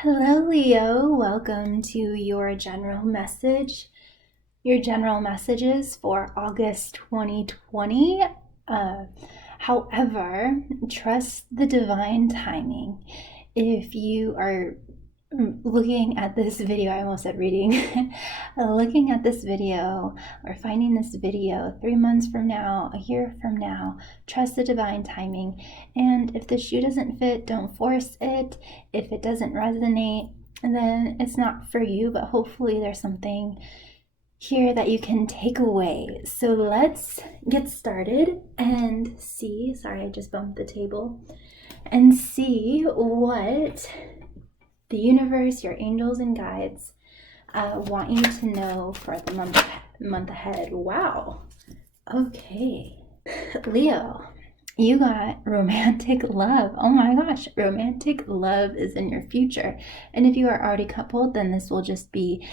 Hello, Leo. Welcome to your general message. Your general messages for August 2020. However, trust the divine timing. If you are looking at this video, I almost said reading, looking at this video or finding this video 3 months from now, a year from now, trust the divine timing. And if the shoe doesn't fit, don't force it. If it doesn't resonate, then it's not for you, but hopefully there's something here that you can take away. So let's get started and see, sorry, I just bumped the table, and see what the universe, your angels and guides want you to know for the month ahead. Wow. Okay. Leo, you got romantic love. Oh my gosh, romantic love is in your future. And if you are already coupled, then this will just be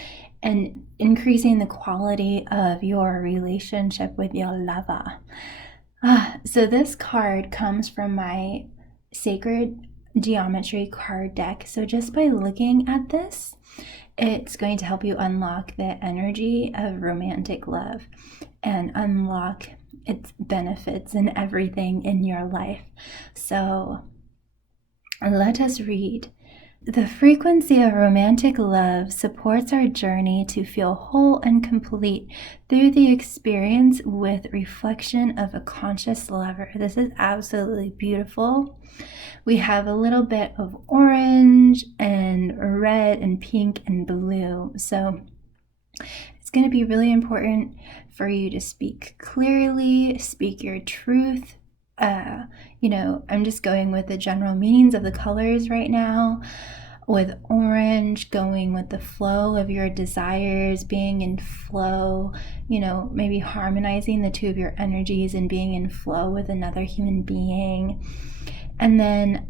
increasing the quality of your relationship with your lover. So this card comes from my sacred geometry card deck. So just by looking at this, it's going to help you unlock the energy of romantic love and unlock its benefits and everything in your life. So let us read. The frequency of romantic love supports our journey to feel whole and complete through the experience with reflection of a conscious lover. This is absolutely beautiful. We have a little bit of orange and red and pink and blue. So it's going to be really important for you to speak clearly, speak your truth. I'm just going with the general meanings of the colors right now, with orange going with the flow of your desires, being in flow, maybe harmonizing the two of your energies and being in flow with another human being. And then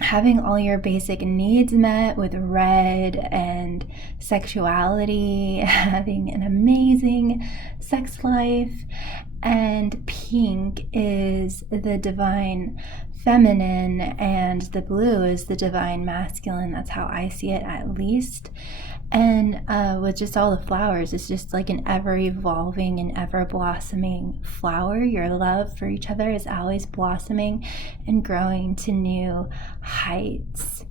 having all your basic needs met with red and sexuality, having an amazing sex life. And pink is the divine feminine and the blue is the divine masculine. That's how I see it, at least. And with just all the flowers, it's just like an ever evolving and ever blossoming flower. Your love for each other is always blossoming and growing to new heights.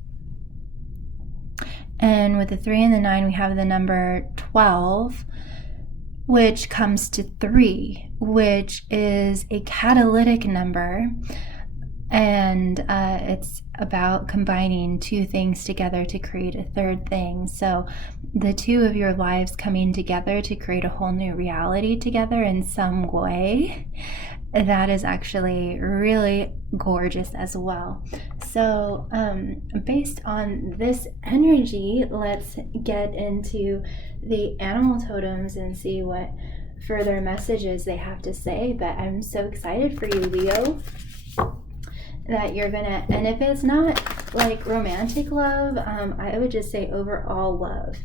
And with the 3 and the 9, we have the number 12, which comes to 3, which is a catalytic number. And it's about combining two things together to create a third thing. So the two of your lives coming together to create a whole new reality together in some way, that is actually really gorgeous as well. So based on this energy, let's get into the animal totems and see what further messages they have to say. But I'm so excited for you, Leo, that you're gonna, and if it's not like romantic love, I would just say overall love,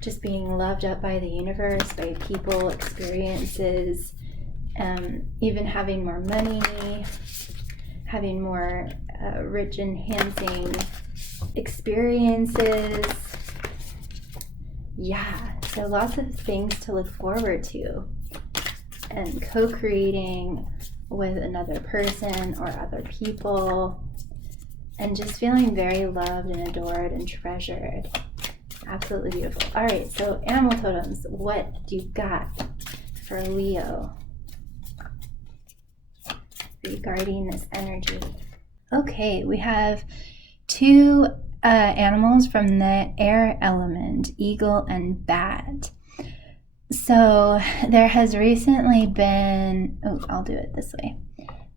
just being loved up by the universe, by people, experiences, even having more money, having more rich, enhancing experiences. Yeah, so lots of things to look forward to, and co-creating with another person or other people, and just feeling very loved and adored and treasured. Absolutely beautiful. All right, so animal totems, what do you got for Leo regarding this energy? Okay, we have 2 animals from the air element, eagle and bat. So there has recently been, I'll do it this way.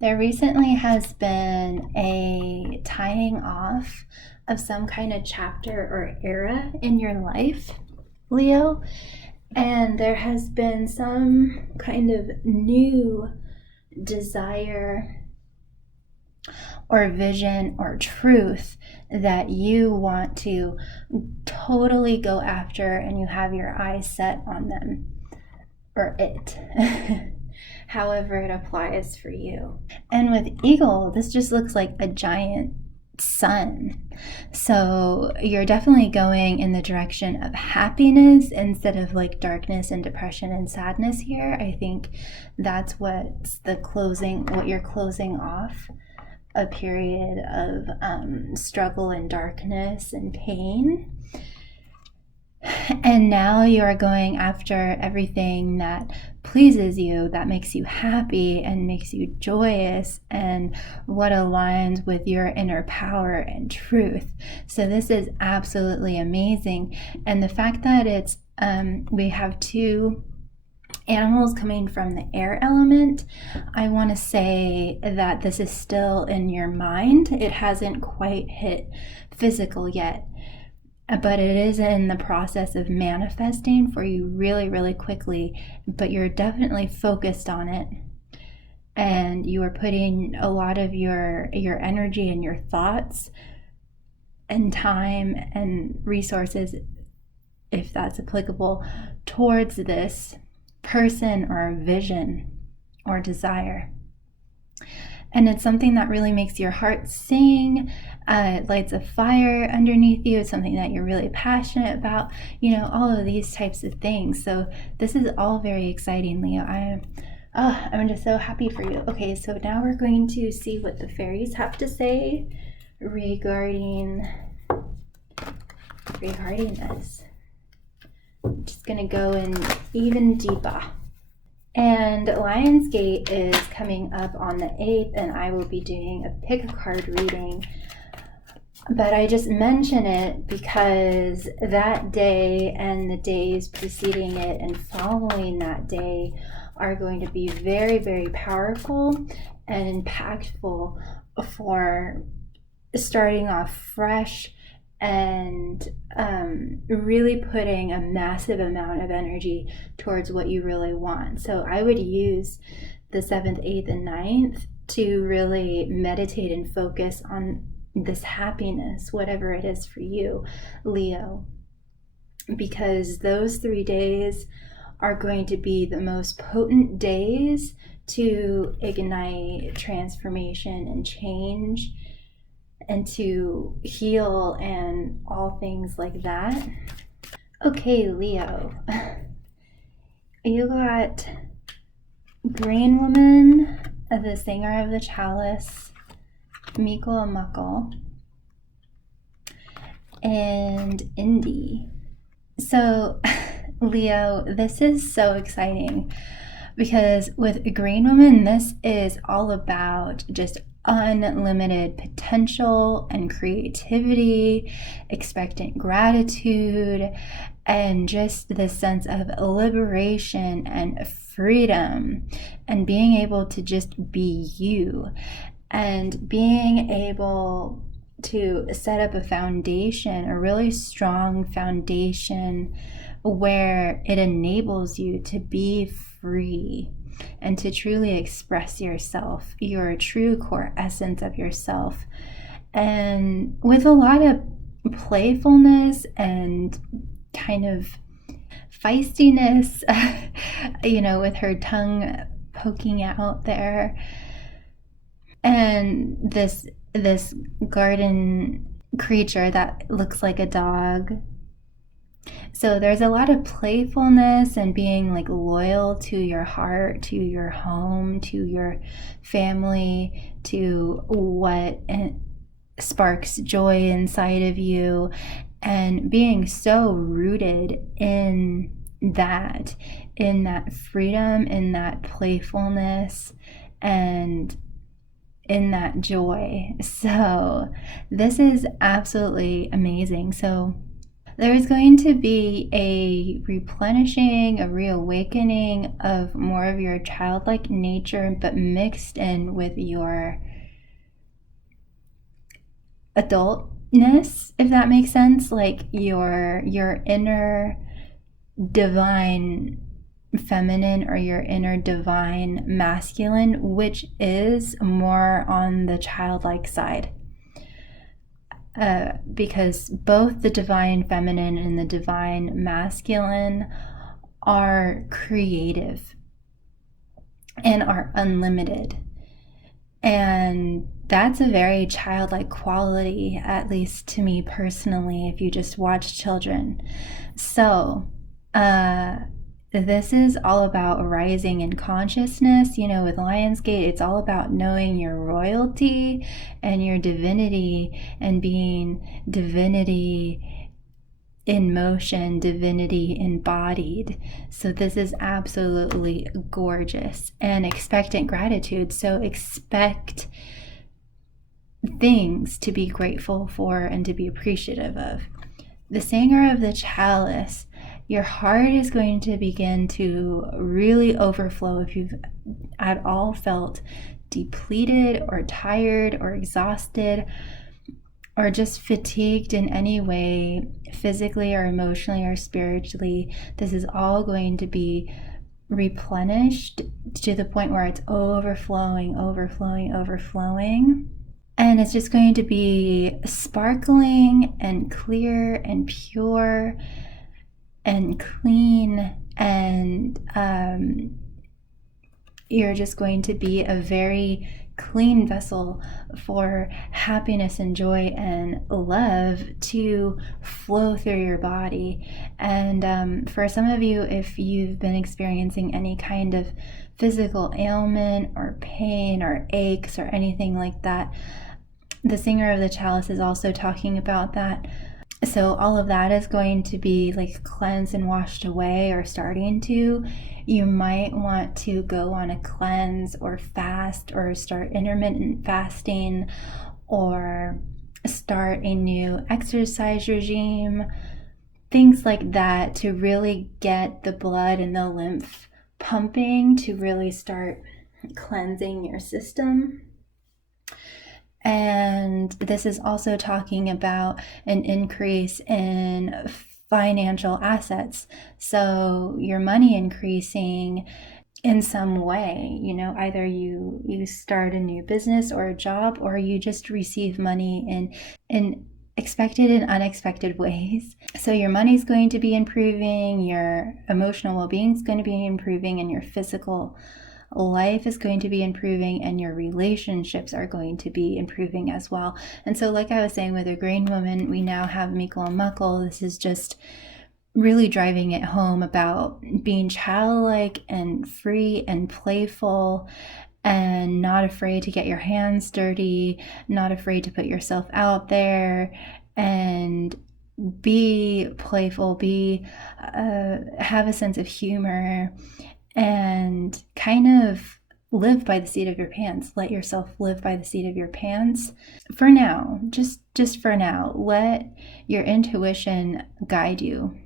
There recently has been a tying off of some kind of chapter or era in your life, Leo. And there has been some kind of new desire or vision or truth that you want to totally go after, and you have your eyes set on them, or it, however it applies for you. And with eagle, this just looks like a giant sun. So you're definitely going in the direction of happiness instead of like darkness and depression and sadness here. I think that's what you're closing off a period of struggle and darkness and pain. And now you are going after everything that pleases you, that makes you happy and makes you joyous, and what aligns with your inner power and truth. So this is absolutely amazing. And the fact that it's we have two animals coming from the air element, I want to say that this is still in your mind. It hasn't quite hit physical yet, but it is in the process of manifesting for you really, really quickly. But you're definitely focused on it, and you are putting a lot of your energy and your thoughts and time and resources, if that's applicable, towards this person or vision or desire. And it's something that really makes your heart sing. It lights a fire underneath you. It's something that you're really passionate about, all of these types of things. So this is all very exciting, Leo. I'm just so happy for you. Okay, so now we're going to see what the fairies have to say regarding this. I'm just going to go in even deeper. And Lionsgate is coming up on the 8th, and I will be doing a pick a card reading. But I just mention it because that day and the days preceding it and following that day are going to be very, very powerful and impactful for starting off fresh and really putting a massive amount of energy towards what you really want. So I would use the 7th, 8th, and 9th to really meditate and focus on this happiness, whatever it is for you, Leo, because those 3 days are going to be the most potent days to ignite transformation and change and to heal and all things like that. Okay, Leo, you got Green Woman, the singer of the chalice, 𝐌𝐀𝐒𝐓𝐄𝐒𝐓𝐄, and Indy. So, Leo, this is so exciting because with Green Woman, this is all about just unlimited potential and creativity, expectant gratitude, and just this sense of liberation and freedom, and being able to just be you, and being able to set up a foundation, a really strong foundation where it enables you to be free and to truly express yourself, your true core essence of yourself, and with a lot of playfulness and kind of feistiness, with her tongue poking out there, and this garden creature that looks like a dog. So there's a lot of playfulness and being like loyal to your heart, to your home, to your family, to what sparks joy inside of you, and being so rooted in that freedom, in that playfulness, and in that joy. So this is absolutely amazing. So there's going to be a replenishing, a reawakening of more of your childlike nature, but mixed in with your adultness, if that makes sense, like your inner divine feminine or your inner divine masculine, which is more on the childlike side. Because both the divine feminine and the divine masculine are creative and are unlimited. And that's a very childlike quality, at least to me personally, if you just watch children. So, this is all about rising in consciousness. You know, with Lionsgate, it's all about knowing your royalty and your divinity and being divinity in motion, divinity embodied. So this is absolutely gorgeous. And expectant gratitude. So expect things to be grateful for and to be appreciative of. The Singer of the Chalice, your heart is going to begin to really overflow if you've at all felt depleted or tired or exhausted or just fatigued in any way, physically or emotionally or spiritually. This is all going to be replenished to the point where it's overflowing. And it's just going to be sparkling and clear and pure and clean, and you're just going to be a very clean vessel for happiness and joy and love to flow through your body. And for some of you, if you've been experiencing any kind of physical ailment or pain or aches or anything like that, the Singer of the Chalice is also talking about that. So all of that is going to be like cleansed and washed away, or starting to. You might want to go on a cleanse or fast, or start intermittent fasting, or start a new exercise regime, things like that, to really get the blood and the lymph pumping, to really start cleansing your system. And this is also talking about an increase in financial assets. So your money increasing in some way, you know, either you start a new business or a job, or you just receive money in expected and unexpected ways. So your money's going to be improving, your emotional well-being is going to be improving, and your physical life is going to be improving, and your relationships are going to be improving as well. And so, like I was saying with the Green Woman, we now have 𝐌𝐀𝐒𝐒𝐓𝐄. This is just really driving it home about being childlike and free and playful, and not afraid to get your hands dirty, not afraid to put yourself out there, and be playful, have a sense of humor, and kind of live by the seat of your pants. Let yourself live by the seat of your pants. For now, just for now, let your intuition guide you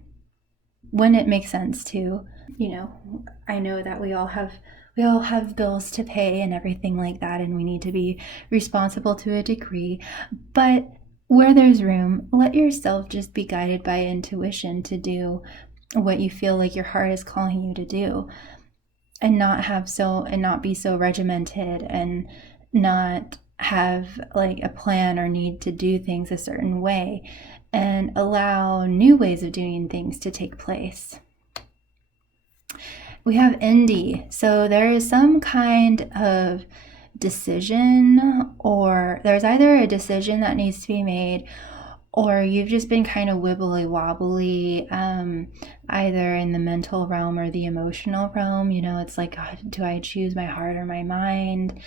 when it makes sense to. You know, I know that we all have bills to pay and everything like that, and we need to be responsible to a degree. But where there's room, let yourself just be guided by intuition to do what you feel like your heart is calling you to do, and not be so regimented, and not have like a plan or need to do things a certain way, and allow new ways of doing things to take place. We have Indy. So there is some kind of decision, or there's either a decision that needs to be made, or you've just been kind of wibbly wobbly, either in the mental realm or the emotional realm. You know, it's like, do I choose my heart or my mind?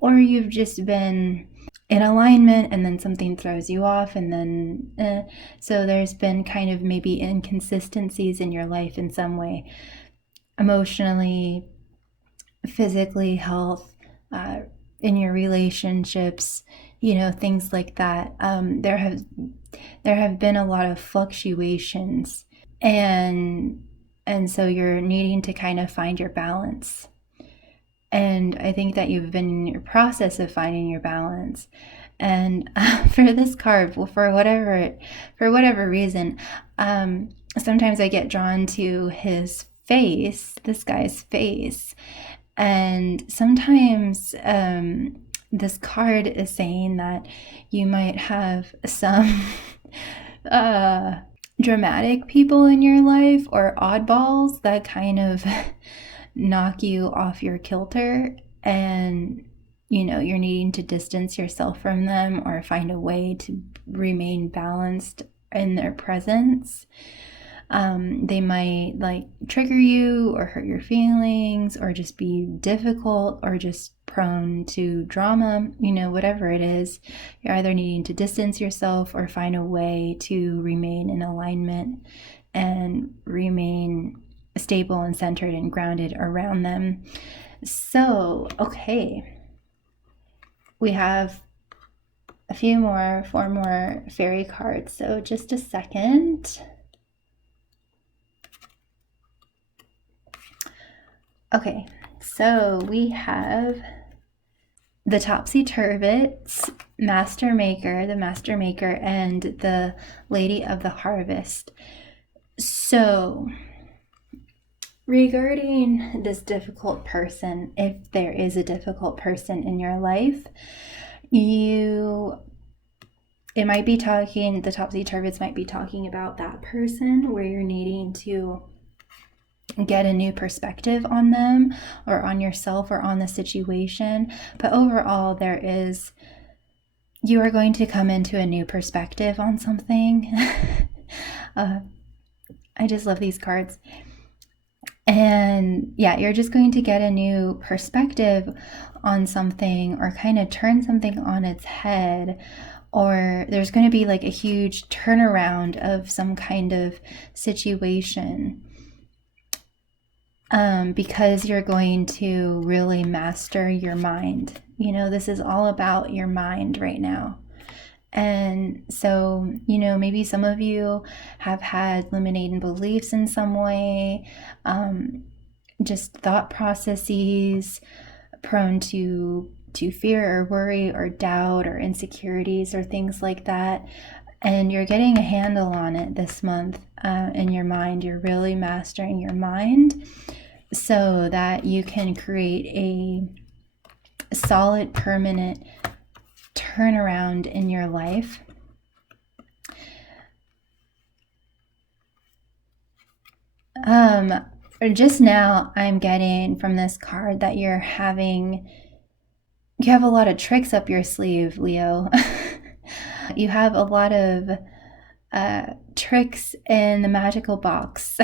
Or you've just been in alignment and then something throws you off, and then so there's been kind of maybe inconsistencies in your life in some way, emotionally, physically, health, in your relationships, you know, things like that. There have been a lot of fluctuations, and so you're needing to kind of find your balance. And I think that you've been in your process of finding your balance. And for this card, well, for whatever reason, sometimes I get drawn to his face, this guy's face. And sometimes this card is saying that you might have some dramatic people in your life, or oddballs that kind of knock you off your kilter. And you're needing to distance yourself from them or find a way to remain balanced in their presence. They might like trigger you or hurt your feelings or just be difficult or just prone to drama, whatever it is. You're either needing to distance yourself or find a way to remain in alignment and remain stable and centered and grounded around them. So, okay. We have four more fairy cards. So just a second. Okay, so we have the 𝐊𝐿𝐼𝐍𝐵, Master Maker, the Master Maker, and the Lady of the Harvest. So regarding this difficult person, if there is a difficult person in your life, the 𝐊𝐿𝐼𝐍𝐵 might be talking about that person where you're needing to get a new perspective on them or on yourself or on the situation. But overall, you are going to come into a new perspective on something. I just love these cards. And yeah, you're just going to get a new perspective on something or kind of turn something on its head, or there's going to be like a huge turnaround of some kind of situation. Because you're going to really master your mind. This is all about your mind right now. And so, maybe some of you have had limiting beliefs in some way, just thought processes prone to fear or worry or doubt or insecurities or things like that. And you're getting a handle on it this month in your mind. You're really mastering your mind so that you can create a solid, permanent turnaround in your life. Just now, I'm getting from this card that you have a lot of tricks up your sleeve, Leo. You have a lot of tricks in the magical box.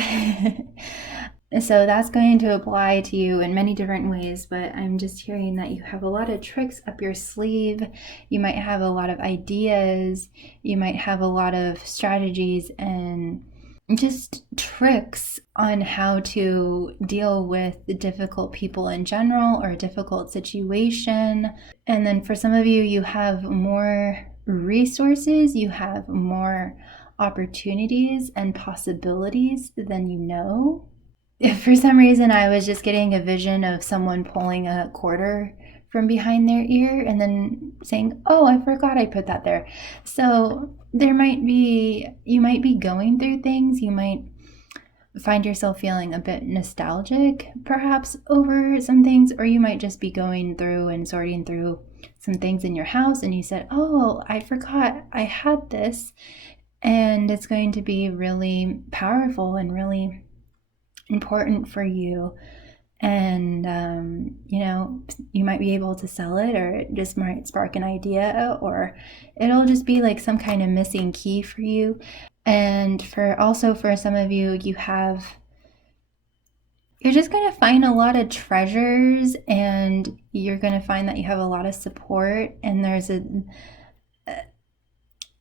So that's going to apply to you in many different ways, but I'm just hearing that you have a lot of tricks up your sleeve. You might have a lot of ideas. You might have a lot of strategies and just tricks on how to deal with the difficult people in general or a difficult situation. And then for some of you, you have more resources, you have more opportunities and possibilities than you know. If for some reason I was just getting a vision of someone pulling a quarter from behind their ear and then saying, oh, I forgot I put that there. So you might be going through things. You might find yourself feeling a bit nostalgic perhaps over some things, or you might just be going through and sorting through some things in your house and you said, oh, I forgot I had this. And it's going to be really powerful and really important for you. And you might be able to sell it, or it just might spark an idea, or it'll just be like some kind of missing key for you. And for some of you, you're just going to find a lot of treasures, and you're going to find that you have a lot of support. And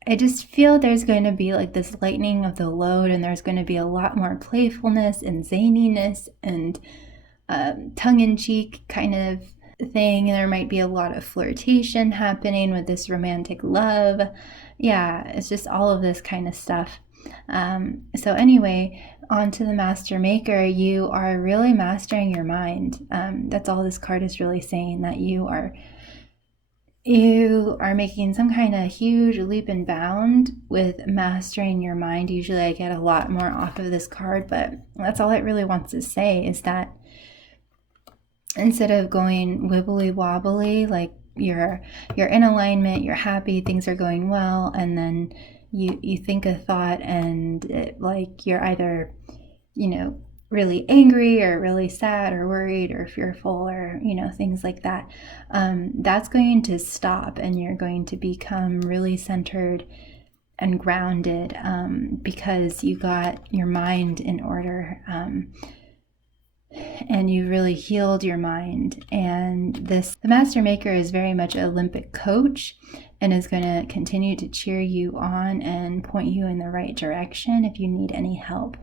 I just feel there's going to be like this lightening of the load, and there's going to be a lot more playfulness and zaniness and tongue-in-cheek kind of thing. And there might be a lot of flirtation happening with this romantic love. Yeah, it's just all of this kind of stuff. So anyway, on to the Master Maker. You are really mastering your mind. That's all this card is really saying, that you are making some kind of huge leap and bound with mastering your mind. Usually I get a lot more off of this card, but that's all it really wants to say, is that instead of going wibbly wobbly, like you're in alignment, you're happy, things are going well, and then you think a thought and you're either really angry or really sad or worried or fearful or, things like that, that's going to stop, and you're going to become really centered and grounded, because you got your mind in order, and you really healed your mind. And the Master Maker is very much an Olympic coach and is going to continue to cheer you on and point you in the right direction if you need any help.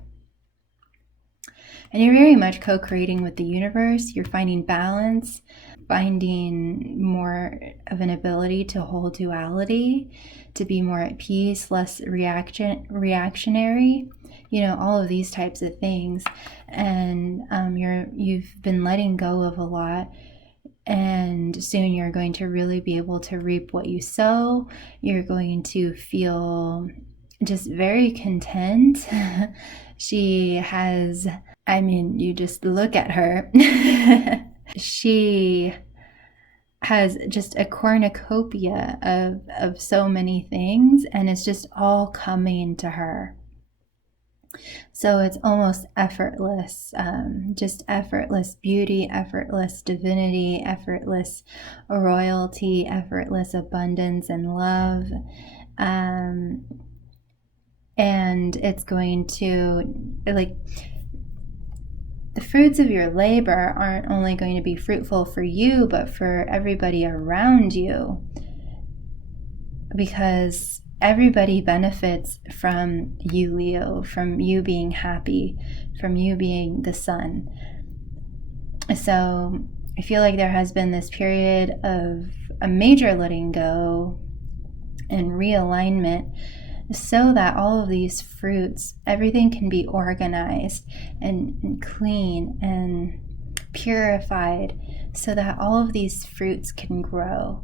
And you're very much co-creating with the universe. You're finding balance, finding more of an ability to hold duality, to be more at peace, less reactionary, all of these types of things. And you've been letting go of a lot, and soon you're going to really be able to reap what you sow. You're going to feel just very content. She has, you just look at her. She has just a cornucopia of so many things, and it's just all coming to her. So it's almost effortless, just effortless beauty, effortless divinity, effortless royalty, effortless abundance and love. And it's going to, the fruits of your labor aren't only going to be fruitful for you, but for everybody around you, because everybody benefits from you, Leo, from you being happy, from you being the sun. So I feel like there has been this period of a major letting go and realignment, so that all of these fruits, everything can be organized and clean and purified, so that all of these fruits can grow.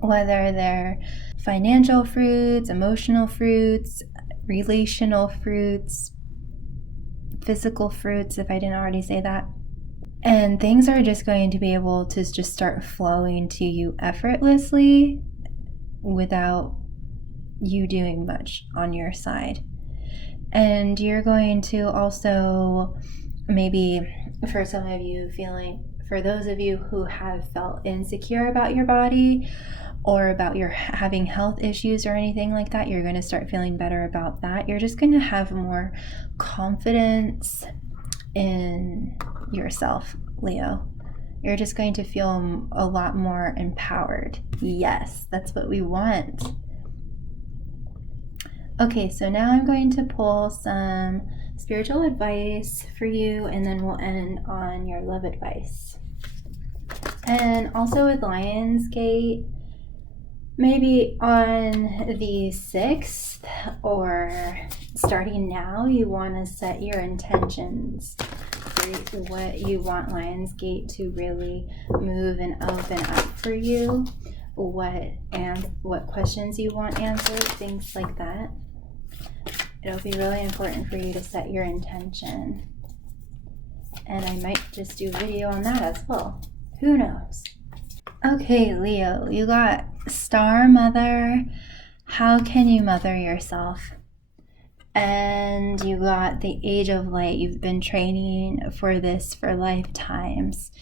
Whether they're financial fruits, emotional fruits, relational fruits, physical fruits, if I didn't already say that. And things are just going to be able to just start flowing to you effortlessly without you doing much on your side. And you're going to also, maybe for some of you, for those of you who have felt insecure about your body or about your having health issues or anything like that, you're going to start feeling better about that. You're just going to have more confidence in yourself, Leo. You're just going to feel a lot more empowered. Yes, that's what we want. Okay, so now I'm going to pull some spiritual advice for you, and then we'll end on your love advice. And also with Lionsgate, maybe on the 6th or starting now, you want to set your intentions for what you want Lionsgate to really move and open up for you, what questions you want answered, things like that. It'll be really important for you to set your intention. And I might just do a video on that as well. Who knows? Okay, Leo, you got Star Mother. How can you mother yourself? And you got the Age of Light. You've been training for this for lifetimes.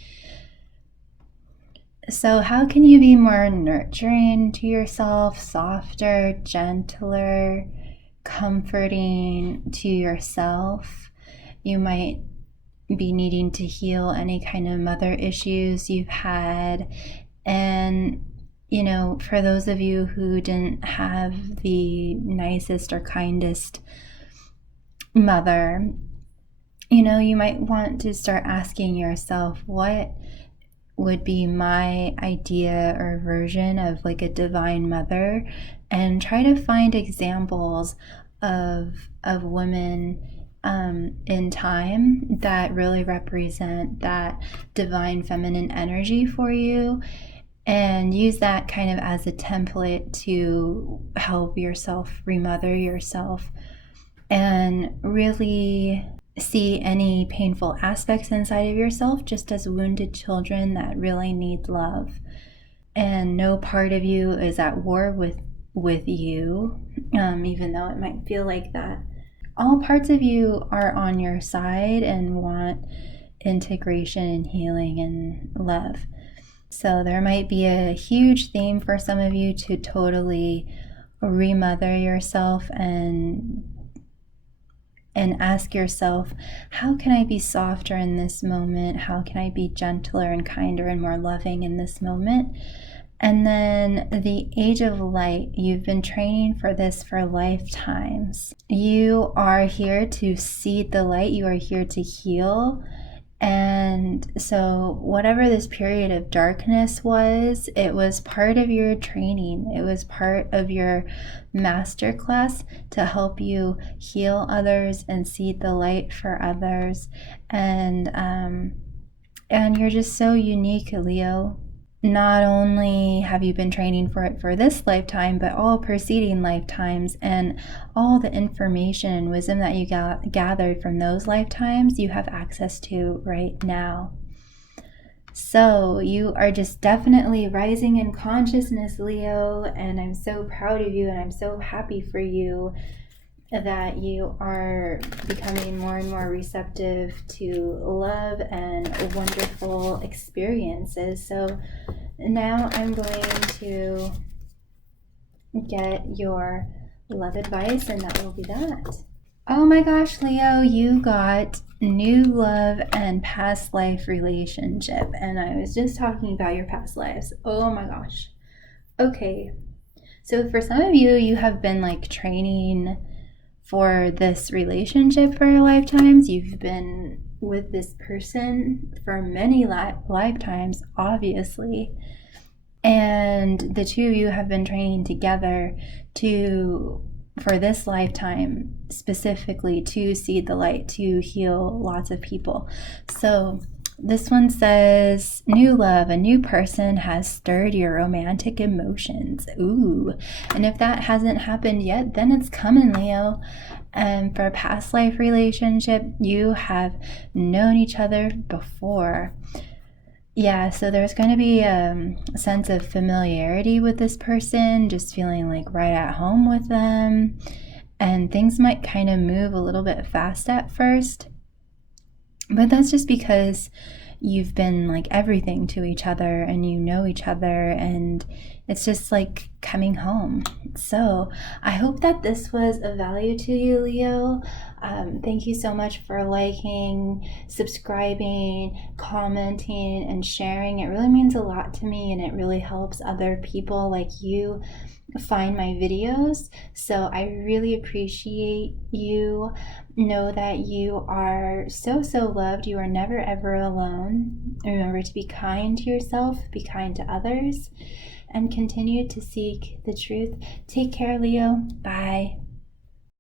So how can you be more nurturing to yourself, softer, gentler, comforting to yourself? You might be needing to heal any kind of mother issues you've had. And, for those of you who didn't have the nicest or kindest mother, you might want to start asking yourself, what would be my idea or version of like a divine mother, and try to find examples of women in time that really represent that divine feminine energy for you, and use that kind of as a template to help yourself remother yourself, and really see any painful aspects inside of yourself just as wounded children that really need love. And no part of you is at war with you, even though it might feel like that. all parts of you are on your side and want integration and healing and love. So there might be a huge theme for some of you to totally remother yourself and ask yourself, how can I be softer in this moment? How can I be gentler and kinder and more loving in this moment? And then the age of light, you've been training for this for lifetimes. You are here to seed the light. You are here to heal. And so whatever this period of darkness was, it was part of your training. It was part of your master class to help you heal others and seed the light for others. And you're just so unique, Leo. Not only have you been training for it for this lifetime, but all preceding lifetimes, and all the information and wisdom that you gathered from those lifetimes, you have access to right now. So you are just definitely rising in consciousness, Leo, and I'm so proud of you, and I'm so happy for you that you are becoming more and more receptive to love and wonderful experiences. So now I'm going to get your love advice, and that will be that. Oh my gosh, Leo, you got new love and past life relationship. And I was just talking about your past lives. Oh my gosh. Okay. So for some of you, you have been like training for this relationship for lifetimes. You've been with this person for many lifetimes, obviously. And the two of you have been training together for this lifetime specifically to seed the light, to heal lots of people. So this one says, new love, a new person has stirred your romantic emotions. Ooh, and if that hasn't happened yet, then it's coming, Leo. And for a past life relationship, you have known each other before. Yeah, so there's going to be a sense of familiarity with this person, just feeling like right at home with them. And things might kind of move a little bit fast at first. But that's just because you've been like everything to each other and you know each other, and it's just like coming home. So I hope that this was of value to you, Leo. Thank you so much for liking, subscribing, commenting, and sharing. It really means a lot to me, and it really helps other people like you find my videos. So I really appreciate you. Know that you are so loved. You are never ever alone. Remember to be kind to yourself, be kind to others, and continue to seek the truth. Take care, Leo. Bye.